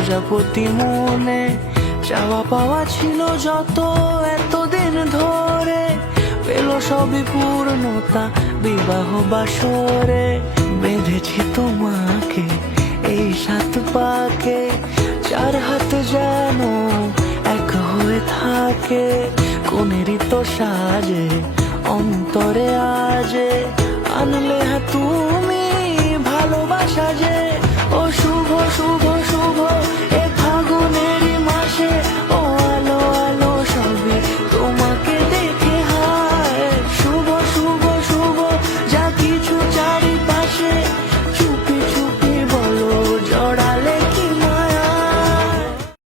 প্রজাপতি মনে চাওয়া পাওয়া ছিল যত এতদিন ধরে, পেল সবই পূর্ণতা বিবাহ বাসরে। বেঁধেছি তোমাকে এই সাত পাকে, চার হাত যেন এক হয়ে থাকে। কোনেরই তো সাজে অন্তরে আজে, আনলে তুমি ভালোবাসা যে।